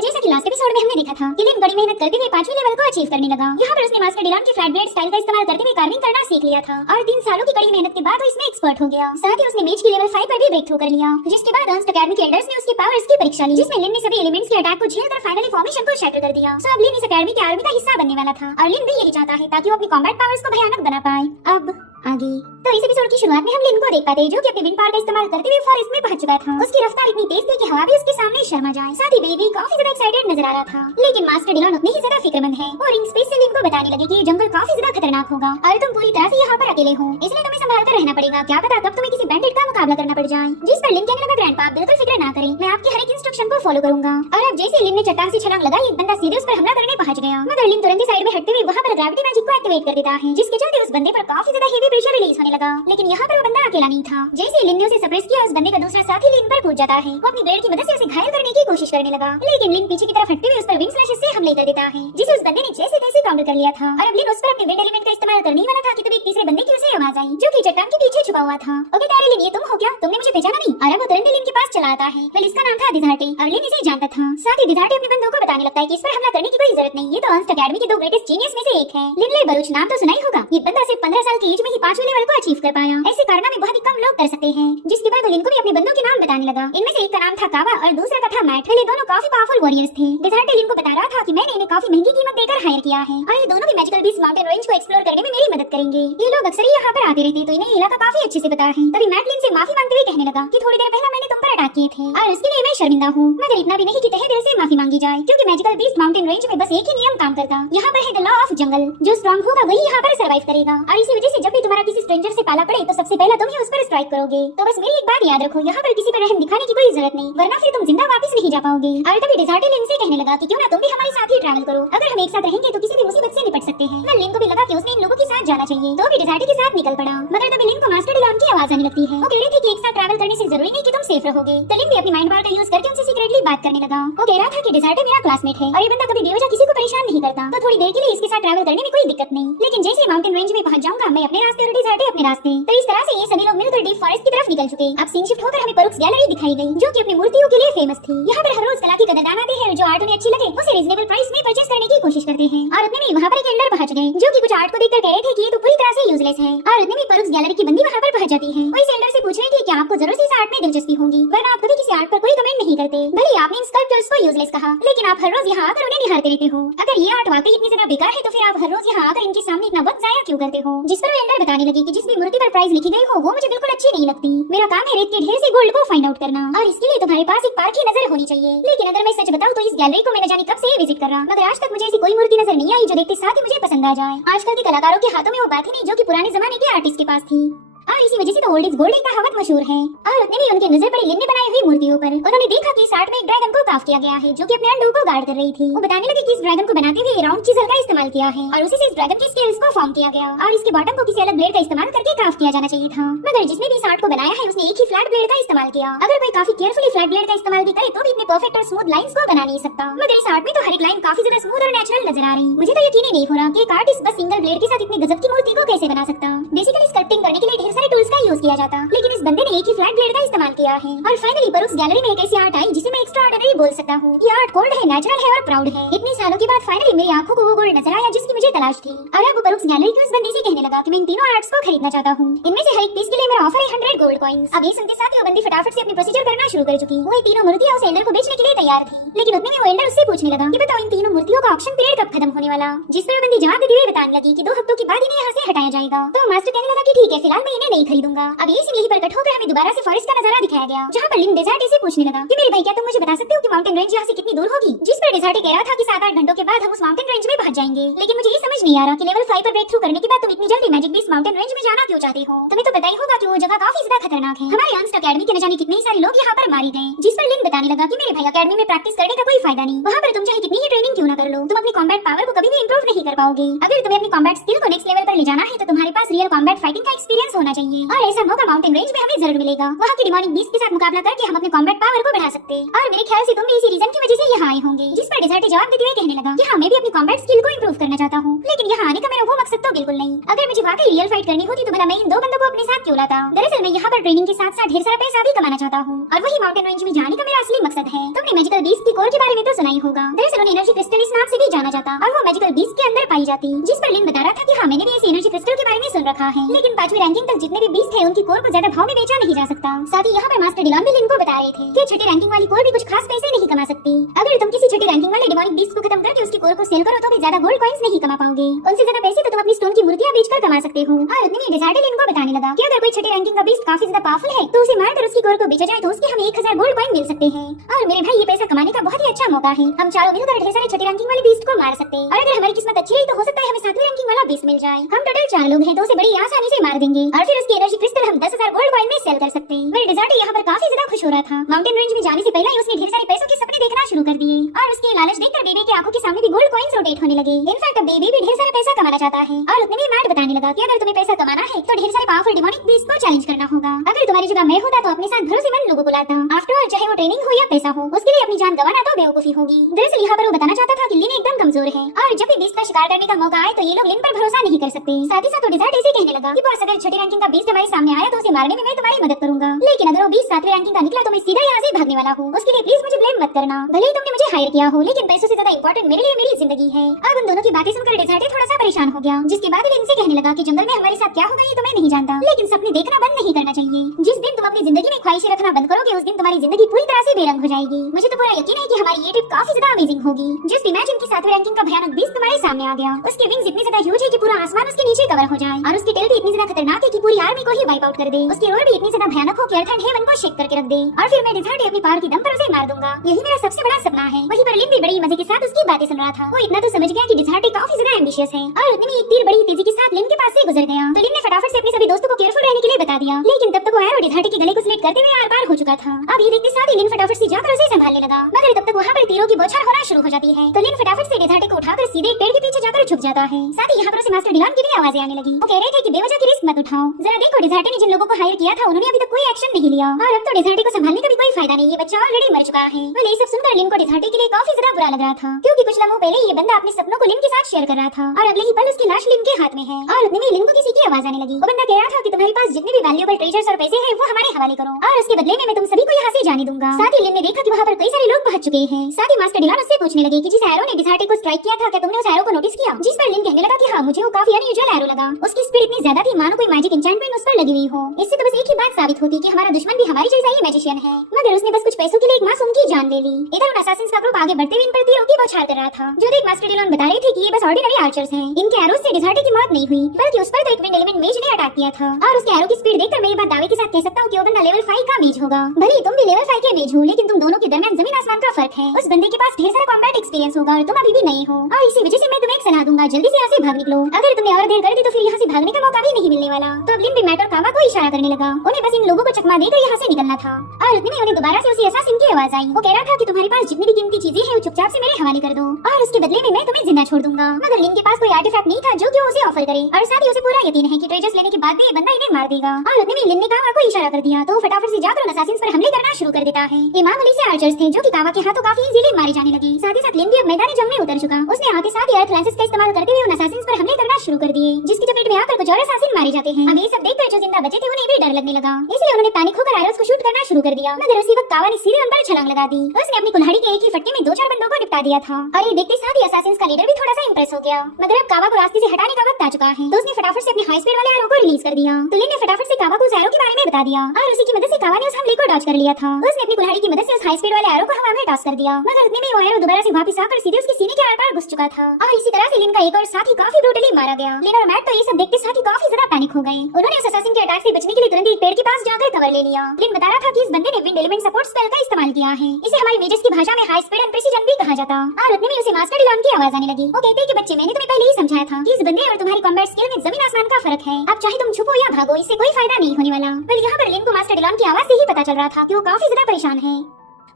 जैसा कि last episode में हमने देखा था कि लिन बड़ी मेहनत करते हुए 5वें लेवल को अचीव करने लगा। यहाँ पर उसने मास्टर डिलॉन के फ्लैट ब्लेड स्टाइल का इस्तेमाल करते हुए कार्विंग करना सीख लिया था और 3 सालों की कड़ी मेहनत के बाद वो इसमें एक्सपर्ट हो गया। साथ ही उसने मेज की लेवल 5 पर भी ब्रेक थ्रू कर लिया, जिसके बाद अर्न्स्ट एकेडमी के एल्डर्स ने उसकी पावर्स की परीक्षा ली, जिसमें लिन ने सभी एलिमेंट्स के अटैक को झेलकर फाइनली फॉर्मेशन को शैटर कर दिया। सो अब लिन इस एकेडमी के आर्मी का हिस्सा बनने वाला था और लिन भी यही चाहता है ताकि वो अपनी कॉम्बैट पावर्स को भयानक बना पाए। अब आगे तो इस एपिसोड की शुरुआत में हम लिन को देख पाते हैं जो कि अपने विंड पावर का इस्तेमाल करते हुए फॉरेस्ट में पहुंच चुका था। उसकी रफ्तार इतनी तेज थी कि हवा भी उसके सामने शर्मा जाए। साथ ही बेबी काफी ज्यादा एक्साइटेड नजर आ रहा था, लेकिन मास्टर डिलॉन उतने ही ज्यादा फिक्रमंद है और रिंग स्पेस से लिन को बताने लगे कि ये जंगल काफी ज्यादा खतरनाक होगा और तुम पूरी तरह से यहाँ पर अकेले हो, इसलिए तुम्हें संभाल कर रहना पड़ेगा। क्या पता कब तुम्हें किसी बैंडिट का मुकाबला करना पड़ जाए। जिस पर लिन कहने लगा ग्रैंडपा बिल्कुल फिक्र ना करें, मैं आपकी हर एक इंस्ट्रक्शन को फॉलो करूंगा। और अब जैसे लिन ने चट्टान से छलांग लगाई, एक बंदा सीधे उस पर हमला करने पहुंच गया, मगर लिन तुरंत साइड में हटते हुए वहाँ पर ग्रेविटी मैजिक को एक्टिवेट कर देता है, जिसके चलते उस बंदे पर काफी ज्यादा हेवी प्रेशर रिलीज होने लगा। लेकिन यहाँ पर वो बंदा अकेला नहीं था। जैसे लिन ने उसे सप्रेस किया, उस बंदे का दूसरा साथी लिन पर कूद जाता है। वो अपनी ब्लेड की मदद से उसे घायल करने की कोशिश करने लगा, लेकिन लिन पीछे की तरफ हटते हुए उस पर विंग स्लैशेस से हमले कर देता है, जिसे उस बंदे ने जैसे तैसे काउंटर कर लिया था। और अब लिन उस पर अपने विंड एलिमेंट का इस्तेमाल करने ही वाला था कि तभी एक तीसरे बंदे की उसे आवाज आई जो कि चट्टान के पीछे छुपा हुआ था। ओके तारे लिन, ये तुम हो क्या? तुमने मुझे पहचाना नहीं? और अब वो तुरंत लिन के पास चला आता है। वेल, इसका नाम था डिजार्टे और लिन इसे जानता था। साथ ही डिजार्टे अपने बंदों को बताने लगता है कि इस पर हमला करने की कोई जरूरत नहीं, ये तो अर्न्स्ट एकेडमी के 2 ग्रेटेस्ट जीनियस में से एक है। लिन ले बरूच, नाम तो सुना ही होगा। ये बंदा सिर्फ 15 साल की एज में ही 5वें लेवल को अचीव कर पाया। ऐसे कारनामे बहुत ही कम लोग कर सकते हैं। जिसके बाद लिन को भी अपने बंदों के नाम बताने लगा। इनमें से एक का नाम था कावा और दूसरा का था मैट। ये दोनों काफी पावरफुल वॉरियर्स थे। डिजार्टे लिन को बता रहा था कि मैंने इन्हें काफी महंगी कीमत देकर हायर किया है और ये दोनों भी मैजिकल बीस्ट माउंटेन रेंज को एक्सप्लोर करने में मेरी मदद करेंगे। ये लोग अक्सर यहाँ पर आते रहते हैं, तो इन्हें ये इलाका काफी अच्छे से पता है। तभी मैट लिन से माफी मांगते हुए कहने लगा कि थोड़ी देर पहले मैंने तुम पर अटैक किए थे और इसके लिए मैं शर्मिंदा हूँ, मगर इतना भी नहीं कि तहे दिल से माफी मांगी जाए, क्योंकि मैजिकल बीस्ट माउंटेन रेंज में बस एक ही नियम काम करता। यहाँ पर है द लॉ ऑफ जंगल, जो स्ट्रांग होगा वही यहाँ पर सर्वाइव करेगा। और इसी वजह से जब भी तुम्हारा किसी स्ट्रेंजर से पाला पड़े तो सबसे पहले तुम ही उस पर स्ट्राइक करोगे। तो बस मेरी एक बात याद रखो, यहाँ पर किसी पर रहम दिखाने की कोई जरूरत नहीं, वरना फिर तुम जिंदा वापस नहीं जा पाओगे। और तभी डिजार्टे लिन से कहने लगा कि क्यों ना तुम भी हमारे साथ ही ट्रैवल करो, अगर हम एक साथ रहेंगे तो किसी भी मुसीबत से निपट सकते हैं। मैं लिन को भी लगा कि उसने इन लोगों के साथ जाना चाहिए, तो भी डिजार्टे के साथ निकल पड़ा। मगर तभी लिन को मास्टर डिलॉन की आवाज आने लगती है। वो कह रहे थे कि एक साथ ट्रैवल करने से जरूरी नहीं कि तुम सेफ रहोगे। तो लिन भी अपनी माइंड पावर का यूज करके उनसे सीक्रेटली बात करने लगा। वो कह रहा था कि डिजार्टे मेरा क्लासमेट है और ये बंदा कभी बेवजह किसी को परेशान नहीं करता, तो थोड़ी देर के लिए इसके साथ ट्रैवल करने में कोई दिक्कत नहीं। लेकिन जैसे माउंटेन रेंज में पहुंच जाऊंगा, मैं अपने रास्ते और डिजार्टे अपने रास्ते। तो इस तरह से ये सभी लोग मिलकर डीप फॉरेस्ट की तरफ निकल चुके। अब सीन शिफ्ट होकर हमें परुक्स गैलरी दिखाई गई, जो कि अपनी मूर्तियों के लिए फेमस थी। यहाँ पर हर रोज कला की कदरदान आते हैं, जो आर्ट उन्हें अच्छी लगे उसे रीजनेबल प्राइस में परचेस करने की कोशिश करते हैं। और उतने में वहाँ पर एक एल्डर पहुंच गए, जो कि कुछ आर्ट को देखकर कह रहे थे कि ये तो पूरी तरह से यूजलेस है। और उतने में परुक्स गैलरी की बंदी वहाँ पर पहुंच जाती है। वो इस एल्डर से पूछ रही थी कि आपको जरूर से इस आर्ट में दिलचस्पी होगी, वरना आप कभी किसी आर्ट पर कोई कमेंट नहीं करते। भले आपने इन स्कल्पचर्स को यूजलेस कहा, लेकिन आप हर रोज यहाँ आकर उन्हें निहारते रहते हो। अगर ये आर्ट वाकई इतनी ज्यादा बेकार है तो फिर आप हर रोज यहाँ आकर इनके सामने इतना वक्त जाया क्यों करते हो? जिस पर एल्डर बताने लगी कि जिस भी मूर्ति पर प्राइस लिखी गई हो वो मुझे बिल्कुल अच्छी नहीं लगती। मेरा काम है रेत के ढेर से गोल्ड को फाइंड आउट करना, और इसके लिए तुम्हारे पास एक पारखी नजर होनी चाहिए। लेकिन अगर मैं सच बताऊं तो इस गैलरी को मैंने जाने कब से विजिट कर रहा, मगर आज तक मुझे ऐसी कोई मूर्ति नजर नहीं आई जो देखते साथ ही मुझे पसंद आ जाए। आजकल के कलाकारों के हाथों में वो बात ही नहीं जो कि पुराने जमाने के आर्टिस्ट के पास थी, और इसी वजह से तो ओल्ड इज गोल्ड का कहावत मशहूर है। और उतने भी उनके नजर पड़ी लिन ने बनाई हुई मूर्तियों पर। उन्होंने देखा कि इस आर्ट में एक ड्रैगन को काफ किया गया है, जो कि अपने अंडों को गार्ड कर रही थी। वो बताने लगी कि इस ड्रैगन को बनाते हुए राउंड चिजल का इस्तेमाल किया है और उसी से इस ड्रैगन के स्केल्स को फॉर्म किया गया, और इसके बॉटम को किसी अलग ब्लेड का इस्तेमाल करके काफ किया जाना चाहिए था। मगर जिसने भी इस आर्ट को बनाया है उसने एक ही फ्लैट ब्लेड का इस्तेमाल किया। अगर कोई काफी केयरफुली फ्लैट ब्लेड का इस्तेमाल भी करे तो भी इतने परफेक्ट और स्मूथ लाइंस को बना नहीं सकता। मगर इस आर्ट में तो हर एक लाइन काफी ज्यादा स्मूथ और नेचुरल नजर आ रही। मुझे तो यकीन ही नहीं हो रहा कि एक आर्टिस्ट बस सिंगल ब्लेड के साथ इतनी गजब की मूर्ति को कैसे बना सकता। बेसिकली स्कल्पटिंग करने के लिए ढेर सारे टूल्स का यूज किया जाता, लेकिन इस बंदे ने एक ही फ्लैट ब्लेड का इस्तेमाल किया है। और फाइनली परुक्स गैलरी में एक ऐसी आर्ट आई जिसे मैं एक्स्ट्राऑर्डिनरी बोल सकता हूँ। ये आर्ट कोल्ड है, नेचुरल है और प्राउड है। इतने सालों के बाद फाइनली मेरी आंखों को वो गोल्ड नजर आया जिसकी मुझे तलाश थी। और अब परुक्स गैलरी की उस बंदी से कहने लगा कि मैं इन तीनों आर्ट्स को खरीदना चाहता हूँ। इनमें से हर एक पीस के लिए मेरा ऑफर है 100 गोल्ड कॉइंस। अब ये सुनते साथ ही वो बंदी फटाफट से अपनी प्रोसीजर करना शुरू कर चुकी। वो तीनों मूर्तियां उस एल्डर को बेचने के लिए तैयार थी, लेकिन उतने में वो एल्डर उससे पूछने लगा कि बताओ इन तीनों मूर्तियों का ऑक्शन पीरियड कब खत्म होने वाला। जिस पर वो बंदी जवाब देते हुए बताने लगी कि 2 हफ्तों के बाद इन्हें यहाँ से हटाया जाएगा। तो मास्टर कहने लगा कि ठीक है, फिलहाल मैं इन्हें नहीं खरीदूंगा। अब ये सीन यहीं पर कट होकर हमें दोबारा से फॉरेस्ट का नजारा दिखाया गया, जहाँ पर लिन डिजार्टे से पूछने लगा कि मेरे भाई क्या तुम मुझे बता सकते हो कि माउंटेन रेंज यहाँ से कितनी दूर होगी? जिस पर डिजार्टे कह रहा था कि 7-8 घंटों के बाद हम उस माउंटेन रेंज में पहुंच जाएंगे। लेकिन मुझे ये समझ नहीं आ रहा कि लेवल 5 पर ब्रेक थ्रू करने के बाद तुम इतनी जल्दी मैजिक बीस्ट माउंटेन रेंज में जाना क्यों चाहते हो? तुम्हें तो पता ही होगा कि वो जगह काफी ज्यादा खतरनाक है। हमारे अर्न्स्ट एकेडमी के न जाने कितने सारे लोग यहाँ पर मारे गए। जिस पर लिन बताने लगा कि मेरे भाई एकेडमी में प्रैक्टिस करने का कोई फायदा नहीं, वहाँ पर तुम चाहे कितनी ही ट्रेनिंग क्यों न कर लो, तुम अपनी कॉम्बैट पावर को कभी भी इंप्रूव नहीं कर पाओगे। अगर तुम्हें अपनी कॉम्बैट स्किल को नेक्स्ट लेवल पर ले जाना है तो तुम्हारे पास रियल कॉम्बैट फाइटिंग का एक्सपीरियंस होना चाहिए और ऐसा मौका माउंटेन रेंज में हमें जरूर मिलेगा। वहाँ के डिमोनिक बीस्ट के साथ मुकाबला करके हम अपने कॉम्बैट पावर को बढ़ा सकते हैं और मेरे ख्याल से तुम भी इसी रीजन की वजह से यहाँ आए होंगे। जिस पर डेजर्ट जवाब देते हुए कहने लगा कि हाँ, मैं भी अपनी कॉम्बैट स्किल को इम्प्रूव करना चाहता हूँ, लेकिन यहाँ आने का मेरा वो मकसद तो बिल्कुल नहीं। अगर मुझे वाकई रियल फाइट करनी होती तो मैं इन 2 बंदों को अपने साथ क्यों लाता। दरअसल मैं यहाँ पर ट्रेनिंग के साथ साथ ढेर सारा पैसा भी कमाना चाहता हूँ और वही माउंटेन रेंज में जाने का मेरा असली मकसद है। तुमने मैजिकल बीस्ट की कोर के बारे में तो सुना ही होगा। दरअसल उन्हें एनर्जी क्रिस्टल इस नाम से भी जाना जाता और वो मैजिकल बीस्ट के अंदर पाई जाती, जिस पर लिन बता रहा था कि हाँ, मैंने भी इस एनर्जी क्रिस्टल के बारे में सुन रखा है, लेकिन 5वीं रैंकिंग तक जितने भी बीस्ट है उनकी कोर को ज्यादा भाव में बेचा नहीं जा सकता। साथ ही यहाँ पर मास्टर डिलॉन भी लिन को बता रहे थे कि छठी रैंकिंग वाली कोर भी कुछ खास पैसे नहीं कमा सकती। अगर तुम किसी छठी रैंकिंग वाले डिमोनिक बीस्ट को खत्म करके उसकी कोर को सेल करो तो भी ज्यादा गोल्ड कॉइंस नहीं कमा पाओगे। उनसे ज्यादा पैसे तो तुम अपनी स्टोन की मूर्तियां बेचकर कमा सकते हो। और उतने में डेजर्ट लिन को बताने लगा कि अगर कोई छठी रैंकिंग का बीस्ट काफी ज्यादा पावरफुल है तो उसे मारकर उसकी कोर को बेचा जाए तो उसके हमें 1000 गोल्ड कॉइन मिल सकते हैं। और मेरे भाई, ये पैसा कमाने का बहुत ही अच्छा मौका है। हम चारों मिलकर ढेर सारे छठी रैंकिंग वाले बीस्ट को मार सकते हैं और अगर हमारी किस्मत अच्छी रही तो हो सकता है हमें 7वीं रैंकिंग वाला बीस्ट मिल जाए। हम टोटल 4 लोग हैं तो उसे बड़ी आसानी से मार देंगे और फिर उसकी एनर्जी क्रिस्टल हम 10,000 गोल्ड कॉइन में सेल कर सकते हैं। मेरे डेजर्ट यहाँ पर काफी ज्यादा खुश हो रहा था। माउंटेन रेंज में जाने से पहले ही उसने ढेर सारे पैसों के सपने देखना शुरू कर दिए और उसके लालच देखकर बेबी की आंखों के सामने भी गोल्ड कॉइन्स रोटेट होने लगे। इनफैक्ट अब बेबी भी ढेर सारा पैसा कमाना चाहता है और उतने में मैट बताने लगा कि अगर तुम्हें पैसा कमाना है तो ढेर सारे पावरफुल डिमोनिक बीस्ट को चैलेंज करना होगा। अगर तुम्हारी जगह मैं होता तो अपने साथ भरोसेमंद लोगों को लाता। आफ्टर ऑल चाहे वो ट्रेनिंग हो या पैसा हो, उसके लिए अपनी जान गंवाना तो बेवकूफी होगी। दरअसल यहाँ पर वो बताना चाहता था कि लिन एकदम कमजोर है और जब भी बीस्ट का शिकार करने का मौका आए तो ये लोग लिन पर भरोसा नहीं कर सकते। साथ ही साथ डेजर्ट ऐसे कहने लगा कि बॉस, अगर छठी रैंकिंग का बीस्ट हमारे सामने आया तो उसे मारने में मैं तुम्हारी मदद करूंगा, लेकिन अगर वो बीस्ट 7वीं रैंकिंग का निकला तो मैं सीधा यहाँ से भागने वाला हूँ। उसके लिए प्लीज मुझे ब्लेम मत करना। भले ही तुमने मुझे हायर किया हो, लेकिन पैसों से ज्यादा इंपॉर्टेंट मेरे लिए मेरी जिंदगी है। अब उन दोनों की बातें सुनकर डेजर्ट थोड़ा सा परेशान हो गया, जिसके बाद लिन से कहने लगा कि जंगल में हमारे साथ क्या होगा ये तो मैं नहीं जानता, लेकिन सपने देखना बंद नहीं करना चाहिए। जिस दिन तुम अपनी जिंदगी में ख्वाहिशें रखना बंद करोगे उस दिन तुम्हारी जिंदगी पूरी तरह से बेरंग हो जाएगी। मुझे तो पूरा यकीन है कि हमारी ये ट्रिप काफी ज्यादा अमेजिंग होगी। जस्ट इमेजिन कि 7वीं रैंकिंग का भयानक बीस्ट तुम्हारे सामने आ गया। उसके विंग्स इतने ज्यादा ह्यूज है कि पूरा आसमान उसके नीचे कवर हो जाए और उसकी टेल भी इतनी ज्यादा खतरनाक है कि पूरी आर्मी को ही वाइप आउट कर दे। उसकी रोर भी इतनी ज्यादा भयानक हो कि अर्थ एंड हेवन को शेक करके रख दे और फिर मैं डेजर्ट अपनी पावर की दम पर उसे मार दूंगा। यही मेरा सबसे बड़ा सपना है। वहीं पर लिन भी बड़ी मजे के साथ उसकी बातें सुन रहा था। वो इतना तो समझ गया कि डेजर्ट काफी ज्यादा एम्बिशियस है और उतने में एक तीर बड़ी तेजी के साथ लिन के पास से गुजर गया। तो लिन ने फटाफट से अपने सभी दोस्तों को केयरफुल रहने के लिए बता दिया, लेकिन तब तक वो एरो डेजर्ट के गले को स्लिट करते हुए आर पार हो चुका था। अब ये देखते साथ ही लिन फटाफट से जाकर उसे संभालने लगा, मगर तब तक वहाँ पर तीरों की बौछार होना शुरू हो जाती है। तो लिन फटाफट से डेजर्ट को उठाकर सीधे एक पेड़ के पीछे जाकर छुप जाता है। साथ ही यहाँ पर उसे मास्टर डिलॉन की भी आवाजें आने लगी। वो कह रहे थे कि बेवजह की रिस्क मत उठाओ। जरा देखो, डेजर्ट ने जिन लोगों को हायर किया था उन्होंने अभी तक कोई एक्शन नहीं लिया और अब तो डेजर्ट को संभालने का भी कोई फायदा नहीं, ये बच्चा ऑलरेडी मर चुका है। वो ये सब सुनकर लिन को डेजर्ट के लिए काफी ज्यादा बुरा लग रहा था, क्योंकि कुछ लम्हों पहले ये बंदा अपने सपनों को लिन के साथ शेयर कर रहा था और अगले ही पल उसकी लाश लिन के हाथ में है। और उतने में लिन को किसी की आवाज आने लगी। वो बंदा कह रहा था कि तुम्हारे पास जितने भी वैल्यूएबल ट्रेजर्स और पैसे हैं वो हमारे हवाले करो और उसके बदले में मैं तुम सभी को यहाँ से जाने दूंगा। साथ ही लिन ने देखा कि वहाँ पर कई सारे लोग पहुंच चुके हैं। साथ ही मास्टर डिलॉन उससे पूछने लगे कि जिस एरो ने डेजर्ट को स्ट्राइक किया था क्या तुमने उस एरो को नोटिस किया? जिस पर लिन कहने लगा कि हाँ, मुझे वो काफी अनयूजुअल एरो लगा। उसकी स्पीड इतनी ज्यादा थी मानो कोई मैजिक एन्चेंटमेंट उस पर लगी हुई हो। इससे तो बस एक ही बात साबित होती कि हमारा दुश्मन भी हमारी जैसा ही मैजिशियन है, मगर उसने बस कुछ पैसों के लिए एक मासूम की जान ले ली। इधर उन असासिन्स का ग्रुप आगे बढ़ते हुए इन पर तीरों की बौछार कर रहा था। जो देख मास्टर डिलॉन बता रहे थे कि ये बस ऑर्डिनरी आर्चर्स हैं। इनके एरोस से डेजर्ट की मौत नहीं हुई, बल्कि उस पर तो एक विंड एलिमेंट मेज ने अटैक किया था और उसके एरो की स्पीड देखकर मैं ये बात दावे के साथ कह सकता हूँ कि वो बंदा लेवल 5 का मेज होगा। भले तुम भी लेवल 5 के मेज हो, लेकिन तुम दोनों के दरमियान जमीन आसमान का फर्क है। उस बंदे के पास ढेर सारा कॉम्बैट एक्सपीरियंस होगा और तुम अभी भी नए हो, और इसी वजह से मैं तुम्हें एक सलाह दूंगा, जल्दी से यहाँ से भाग निकलो। अगर तुमने और देर कर दी तो फिर यहाँ से भागने का मौका भी नहीं मिलने वाला। तो अब लिन भी मैट और कावा को इशारा करने लगा। उन्हें बस इन लोगों को चकमा देकर यहाँ से निकलना था और उतने में उन्हें दोबारा से उसी असासिन की आवाज आई। वो कह रहा था कि तुम्हारे पास जितनी भी कीमती चीजें हैं वो चुपचाप से मेरे हवाले कर दो और उसके बदले में मैं तुम्हें जिंदा छोड़ दूंगा। मगर लिन के पास कोई आर्टिफैक्ट नहीं था जो कि उसे ऑफर करे और साथ ही उसे पूरा यकीन है कि ट्रेजर्स लेने के बाद भी ये बंदा इन्हें मार देगा। और उतने में लिन ने कावा को इशारा कर दिया तो फटाफट से जाकर असासिन्स पर हमले करना शुरू कर देता है। ये मामूली से आर्चर्स थे जो कि कावा के हाथों काफी इजीली मारे जाने लगे। साथ ही साथ लिन भी अब मैदानी जंग में उतर चुका। उसने आगे साथ ही अर्थ लैंसेस का इस्तेमाल करते हुए उन असासिन्स पर हमले करना शुरू कर दिए, जिसकी चपेट में आकर कुछ और असासिन मारे जाते हैं। अब ये सब देखकर जो जिंदा बचे थे उन्हें भी डर लगने लगा, इसलिए उन्होंने पैनिक होकर एरोस को शूट करना शुरू कर दिया। मगर उसी वक्त कावा ने सीधे उन पर छलांग लगा दी। उसने अपनी कुल्हाड़ी के एक ही फटके में 2-4 बंदों को निपटा दिया था और ये देखते साथ ही असासिन्स का लीडर भी थोड़ा सा इंप्रेस हो गया। मगर अब कावा को रास्ते से हटाने का वक्त आ चुका है, तो उसने फटाफट से अपने हाई स्पीड वाले एरो को रिलीज कर दिया। तो लिन ने फटाफट से कावा को उस एरो के बारे में बता दिया और उसी की मदद से कावा ने उस हमले को डॉज कर लिया था। उसने अपनी कुल्हाड़ी की मदद से उस हाई स्पीड वाले एरो को हवा में टॉस कर दिया, मगर उतने में वो एरो दोबारा से वापस आकर सीधे उसके सीने के आर पार घुस चुका था और इसी तरह से लिन का एक और साथी काफी ब्रूटली मारा गया। लिन और मैट तो ये सब देखते साथ ही काफी ज्यादा पैनिक हो गए। उन्होंने उस असासिन के अटैक से बचने के लिए तुरंत एक पेड़ के पास जाकर कवर ले लिया। लिन बता रहा था कि इस बंदे ने विंड एलिमेंट सपोर्ट स्पेल का इस्तेमाल किया है। इसे हमारी मेजर्स की भाषा में हाई स्पीड एंड प्रिसिजन भी कहा जाता। और उतने में उसे मास्टर डिलॉन की आवाज आने लगी। वो कहते हैं कि बच्चे, मैंने तुम्हें पहले ही समझाया था कि इस बंदे और तुम्हारी कॉम्बैट स्किल में जमीन आसमान का फर्क है। अब चाहे तुम छुपो या भागो, इससे कोई फायदा नहीं होने वाला। पर यहाँ पर लिन को मास्टर डिलॉन की आवाज से ही पता चल रहा था कि वो काफी ज्यादा परेशान है।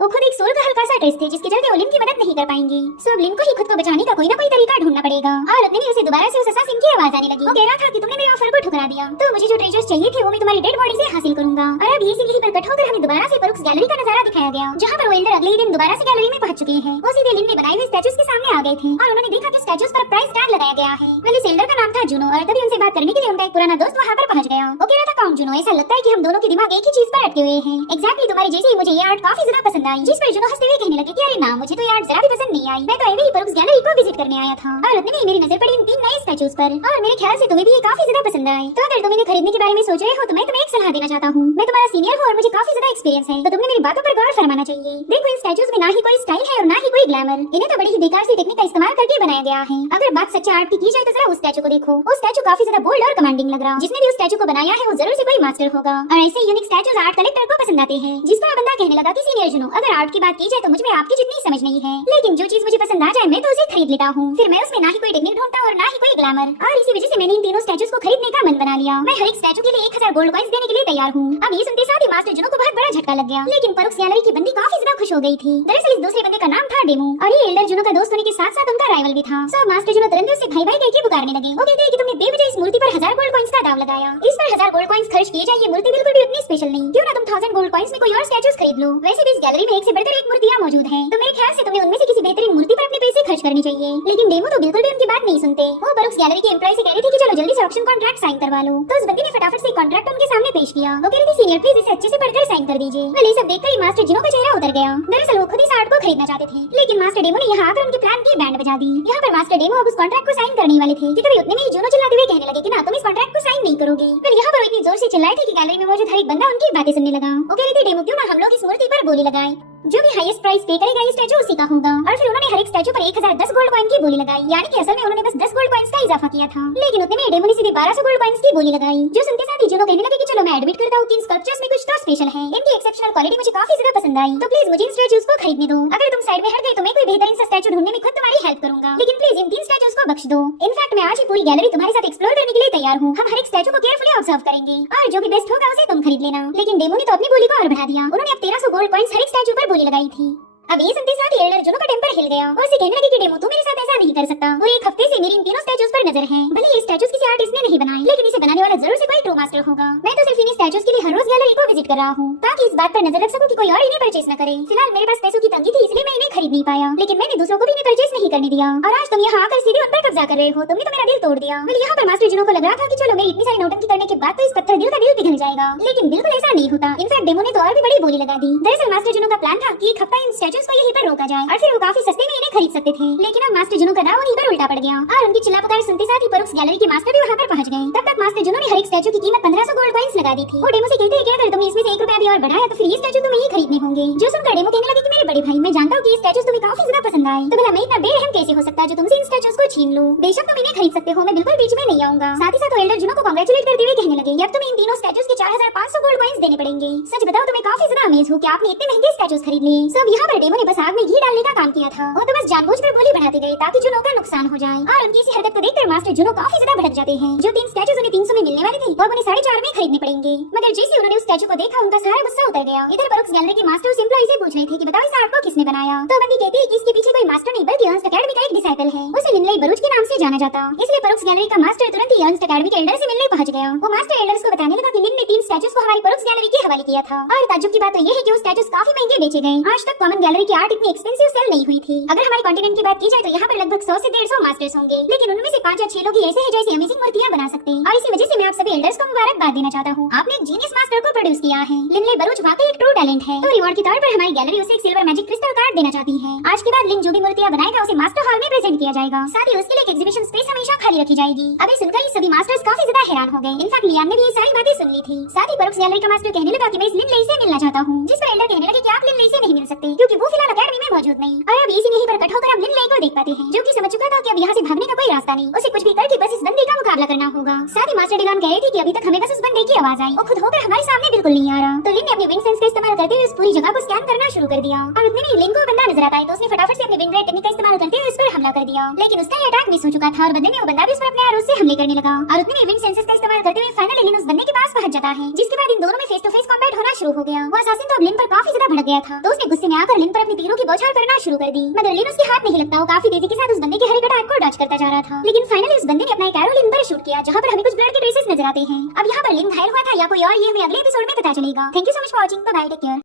वो खुद एक सोल का हल्का सा ट्रेस थे जिसके चलते वो लिन की मदद नहीं कर पाएंगे। सो अब लिन को ही खुद को बचाने का कोई ना कोई तरीका ढूंढना पड़ेगा। और उतने में उसे दोबारा से उस असासिन की आवाज आने लगी। वो कह रहा था कि तुमने मेरे ऑफर को ठुकरा दिया, तो मुझे जो ट्रेजर्स चाहिए थे वो मैं तुम्हारी डेड बॉडी से हासिल करूंगा। और अब ये सीन यहीं पर कट होकर हमें दोबारा से परुक्स गैलरी का नजारा दिखाया गया, जहाँ पर वो एल्डर अगले ही दिन दोबारा से गैलरी में पहुंच चुके हैं। वो सीधे लिन ने बनाए हुए स्टैचूज के सामने आ गए थे और उन्होंने देखा कि स्टैचूज पर प्राइस टैग लगाया गया है। वेल इस एल्डर का नाम था जुनो और तभी उनसे बात करने के लिए उनका एक पुराना दोस्त वहाँ पर पहुंच गया। वो कह रहा था कौन जुनो, ऐसा लगता है कि हम दोनों के दिमाग एक ही चीज पर अटके हुए हैं। एग्जैक्टली तुम्हारी जैसी मुझे ये आर्ट काफी ज्यादा पसंद आई। जिस पर जुनो हंसते हुए कहने लगे कि अरे ना, मुझे तो ये आर्ट जरा भी पसंद नहीं आई, मैं तो ऐसे ही परुक्स गैलरी को विजिट करने आया था। और उतने में मेरी नजर पड़ी इन 3 नए स्टैचूज पर और मेरे ख्याल से तुम्हें भी ये काफी ज्यादा पसंद आए। तो अगर तुम इन्हें खरीदने के बारे में सोच रहे हो तो मैं तुम्हें एक सलाह देना चाहता हूँ। मैं तुम्हारा सीनियर हूँ और मुझे काफी ज्यादा एक्सपीरियंस है, तो तुमने मेरी बातों पर गौर फरमाना चाहिए। देखो इन स्टैचूज में ना ही कोई स्टाइल है और ना ही कोई ग्लैमर, इन्हें तो बड़ी ही बेकार सी टेक्निक का इस्तेमाल करके बनाया गया है। अगर बात सच्चा आर्ट की जाए तो जरा उस स्टैचू को देखो। वो स्टैचू काफी ज्यादा बोल्ड और कमांडिंग लग रहा। जिसने भी उस स्टैचू को बनाया है वो जरूर से कोई मास्टर होगा। और ऐसे यूनिक स्टैचूज आर्ट कलेक्टर को पसंद आते हैं। जिस पर बंदा कहने लगा कि सीनियर जुनो, अगर आर्ट की बात की जाए तो मुझ में आपकी जितनी समझ नहीं है, लेकिन जो चीज मुझे पसंद आ जाए मैं तो उसे खरीद लेता हूँ। फिर मैं उसमें ना ही कोई टेक्निक ढूंढता और ना ही कोई ग्लैमर। और इसी वजह से मैंने इन तीनों स्टैचूज को खरीदने का मन बना लिया। मैं हर एक स्टैचू के लिए 1000 गोल्ड कॉइंस देने के लिए तैयार हूँ। अब ये सुनते साथ ही मास्टर जुनो को बहुत बड़ा झटका लग गया। लेकिन परुक्स गैलरी की बंदी काफी ज्यादा खुश हो गई थी। दरअसल इस दूसरे बंदे का नाम था डेमो और ये एल्डर जुनो का दोस्त होने के साथ साथ उनका राइवल भी था। सब मास्टर जुनो तुरंत उससे भाई भाई कहकर पुकारने लगे। वो कहते हैं कि तुमने बेवजह इस मूर्ति पर 1000 गोल्ड कॉइंस का दाव लगाया। इस पर 1000 गोल्ड कॉइंस खर्च किए जाए, ये मूर्ति बिल्कुल भी उतनी स्पेशल नहीं। क्यों ना तुम 1000 गोल्ड कॉइंस में कोई और स्टैचूज खरीद लो। वैसे भी इस गैलरी में एक से बढ़कर एक मूर्तियां मौजूद हैं, तो मेरे ख्याल से तुम्हें उनमें से किसी बेहतरीन मूर्ति पर अपने पैसे खर्च करने चाहिए। लेकिन डेमो तो बिल्कुल भी उनकी बात नहीं सुनते। वो परुक्स गैलरी के एम्प्लॉय से कह रही थी कि चलो जल्दी से ऑप्शन कॉन्ट्रैक्ट साइन करवा लो। तो उस बंदी ने फटाफट से कॉन्ट्रैक्ट उनके सामने पेश किया। वो कह रही थी सीनियर प्लीज इसे अच्छे से पढ़कर साइन कर दीजिए। वेल ये सब देखकर ही मास्टर जुनो का चेहरा उतर गया। दरअसल वो खुद इस आर्ट को खरीदना चाहते थे, लेकिन मास्टर डेमो ने यहाँ आकर उनके प्लान की बैंड बजा दी। यहाँ पर मास्टर डेमो अब उस कॉन्ट्रैक्ट को साइन करने वाले थे कि तभी उतने में ही जुनो चिल्लाते हुए कहने लगे कि ना, तुम इस कॉन्ट्रैक्ट को साइन नहीं करोगे। फिर यहाँ पर इतनी जोर से चिल्लाए थे कि गैलरी में मौजूद हर एक बंदा उनकी बातें सुनने लगा। वो कह रही थी डेमो क्यों ना हम लोग इस मूर्ति पर बोली लगाए, जो भी हाईएस्ट प्राइस पे करेगा ये स्टैचू उसी का होगा। और फिर उन्होंने हर एक स्टैचू पर 1010 गोल्ड कॉइन की बोली लगाई, यानी कि असल में उन्होंने बस 10 गोल्ड कॉइंस का इजाफा किया था। लेकिन उतने में डेमो ने सीधे 1200 गोल्ड कॉइंस की बोली लगाई, जो सुनते साथ ही जुनो कहने लगे कि चलो मैं एडमिट करता हूँ कि इन स्कल्पचर्स में कुछ तो स्पेशल है। इनकी एक्सेप्शनल क्वालिटी मुझे काफी ज्यादा पसंद आई, तो प्लीज मुझे इन स्टैचूज को खरीदने दो। अगर तुम साइड में हट गए तो मैं कोई बेहतरीन सा स्टैचू ढूंढने में खुद तुम्हारी हेल्प करूंगा, लेकिन प्लीज इन 3 स्टैचूज को बख्श दो। इनफैक्ट मैं आज ही पूरी गैलरी तुम्हारे साथ एक्सप्लोर करने के लिए तैयार हूँ। हम हर एक स्टैचू को केयरफुली ऑब्जर्व करेंगे और जो भी बेस्ट होगा उसे तुम खरीद लेना। लेकिन डेमो ने तो अपनी बोली को और बढ़ा दिया। उन्होंने अब 1300 गोल्ड कॉइंस हर एक स्टैचू पर बोली लगाई थी। अब ये सुनते साथ ही एल्डर जुनो का टेम्पर हिल गया और उसे कहने लगे कि डेमो तू मेरे साथ ऐसा नहीं कर सकता। और एक हफ्ते से मेरी इन तीनों स्टैचूज पर नजर है। भले ये स्टैचूज किसी आर्टिस्ट ने नहीं बनाए, लेकिन इसे बनाने वाला जरूर से कोई ट्रू मास्टर होगा। मैं तो सिर्फ इन स्टैचूज के लिए हर रोज गैलरी को विजिट कर रहा हूँ, ताकि इस बात पर नजर रख सकूं कि कोई और इन्हें परचेस न करे। फिलहाल मेरे पास पैसों की तंगी थी, इसलिए मैं इन्हें खरीद नहीं पाया, लेकिन मैंने दूसरों को भी इन्हें परचेस नहीं करने दिया। और आज तुम यहाँ आकर सीधे उन पर कब्जा कर रहे हो। तुमने तो मेरा दिल तोड़ दिया। वेल यहाँ पर मास्टर जुनो को लग रहा था कि चलो मेरी इतनी सारी नौटंकी करने के बाद तो इस पत्थर दिल का दिल पिघल जाएगा, लेकिन बिल्कुल ऐसा नहीं होता। इनफैक्ट डेमो ने तो और भी बड़ी बोली लगा दी। दरअसल मास्टर जुनो का प्लान था कि एक हफ्ता इन स्टैचूज को यहीं पर रोका जाए और फिर वो काफी सस्ते में इन्हें खरीद सकते थे। लेकिन अब मास्टर जुनो का दाव उन्हीं पर उल्टा पड़ गया और उनकी चिल्ला पुकार सुनते साथ ही परुक्स गैलरी के मास्टर भी वहाँ पर पहुंच गए। तब तक मास्टर जुनो ने हर एक स्टैचू की कीमत 1500 गोल्ड कॉइंस लगा दी थी। वो डेमो से कहते हैं कि अगर तुमने इसमें से 1 रुपया भी और बढ़ाया तो फिर ये स्टैचू तुम्हें ही खरीदने होंगे। जो सुनकर डेमो कहने लगे कि मेरे बड़े भाई, मैं जानता हूँ कि ये स्टैचूज तुम्हें काफी ज्यादा पसंद आए, तो भला मैं इतना बेरहम कैसे हो सकता है जो तुमसे इन स्टैचूज को छीन लूं। बेशक तुम इन्हें खरीद सकते हो, मैं बिल्कुल बीच में नहीं आऊंगा। साथ ही साथ एल्डर जुनो को कांग्रेचुलेट करते हुए कहने लगे अब तुम्हें इन तीनों स्टैचूज के 4500 गोल्ड कॉइंस देने पड़ेंगे। सच बताओ तो मैं काफी ज्यादा अमेज हूँ कि आपने इतने महंगे स्टैचूज खरीद लिए। सब यहाँ पर डेमो ने बस आग में घी डालने का काम किया था। वो तो बस जानबूझकर बोली बढ़ाते गए ताकि जुनो का नुकसान हो जाए। और उनकी इसी हरकत को देखकर मास्टर जुनो काफी ज्यादा भड़क जाते हैं। जो 3 स्टैचूज उन्हें 300 में मिलने वाले थे वो उन्हें 450 में खरीदने पड़ेंगे। मगर जैसे उन्होंने उस स्टैचू को देखा उनका सारा गुस्सा उतर गया। इधर परुक्स गैलरी के मास्टर उस एम्प्लॉय से पूछ रहे थे कि बताओ इस आर्ट को किसने बनाया। तो बंदी कहती है कि इसके पीछे कोई मास्टर नहीं बल्कि अर्न्स्ट अकेडमी का एक डिसाइपल है। उसे लिनलेई बरूच के नाम से जाना जाता, इसलिए परुक्स गैलरी का मास्टर तुरंत ही अर्न्स्ट अकेडमी के एल्डर से मिलने पहुंच गया। वो मास्टर एल्डर्स को बताने लगा कि लिन ने 3 स्टैचूज को हमारी परुक्स गैलरी के हवाले किया था। और ताज्जुब की बात तो ये है कि वो स्टैचूज काफी महंगे बेचे गए। आज तक कॉमन गैलरी की आर्ट इतनी एक्सपेंसिव सेल नहीं हुई थी। अगर हमारे कॉन्टिनेंट की बात की जाए तो यहाँ पर लगभग 100 से 150 मास्टर्स होंगे, लेकिन उनमें से 5 या 6 लोग ही ऐसे हैं जो ऐसी अमेजिंग मूर्तियां बना सकते हैं। और इसी वजह से मैं आप सभी एल्डर्स को मुबारकबाद देना चाहता हूँ। आपने एक जीनियस मास्टर को प्रोड्यूस किया है। लिनले बरूच वाकई एक ट्रू टैलेंट है। तो रिवॉर्ड के तौर पर हमारी गैलरी उसे एक सिल्वर मैजिक क्रिस्टल कार्ड देना चाहती है। आज के बाद लिन जो भी मूर्तियां बनाएगा उसे मास्टर हॉल में प्रेजेंट किया जाएगा। साथ ही उसके लिए एक एग्जीबिशन स्पेस हमेशा खाली रखी जाएगी। अब ये सुनकर सभी मास्टर्स काफी ज्यादा हैरान हो गए। इनफैक्ट लियान ने भी ये सारी बातें सुन ली थी। साथ ही परुक्स गैलरी का मास्टर कहने लगा कि मैं इस लिनले से मिलना चाहता हूँ, जिस पर एल्डर कहने लगे कि आप लिनले से नहीं मिल सकते क्योंकि वो फिलहाल अकेडमी में मौजूद नहीं। और अब ये सीन यहीं पर कट होकर हम लिनले को देख पाते हैं, जो कि समझ चुका था कि अब यहाँ से भागने का कोई रास्ता नहीं, उसे कुछ भी करके बस इस बंदे का मुकाबला करना होगा। साथ ही मास्टर डिलान कह रहे थे कि अभी तक हमें बस उस बंदे की आवाज आई, वो खुद होकर हमारे सामने बिल्कुल नहीं आ रहा। तो लिन ने अपने विंग सेंस का इस्तेमाल करते हुए उस पूरी जगह को स्कैन करना शुरू कर दिया और उतने में लिन को बंदा नजर आता है, तो उसने फटाफट से अपने विंग रेड टेक्निक का इस्तेमाल करते हुए उस पर हमला कर दिया। लेकिन उसका ये अटैक मिस हो चुका था और बदले में वो बंदा भी उस पर अपने एरोस से हमले करने लगा और उतने में विंग सेंसेस का इस्तेमाल करते हुए फाइनली लिन उस बंदे के पास पहुंच जाता है, जिसके बाद इन दोनों में फेस टू फेस कॉम्बैट होना शुरू हो गया। वो असासिन तो अब लिन पर काफी ज्यादा भड़क गया था, तो उसने गुस्से में आकर लिन पर अपनी तीरों की बौछार करना शुरू कर दी, मगर लिन उसके हाथ नहीं लगता, वो काफी तेजी के साथ उस बंदे के हर एक अटैक को डॉज करता जा रहा था। लेकिन फाइनली उस बंदे ने अपना एक एरो लिन पर शूट किया, जहां पर हमें कुछ ब्लड के ट्रेसेस नजर आते हैं। अब यहाँ पर लिन घायल हुआ था या कोई और, ये हमें अगले एपिसोड में पता चलेगा। Thank you so much for watching, bye bye, take care.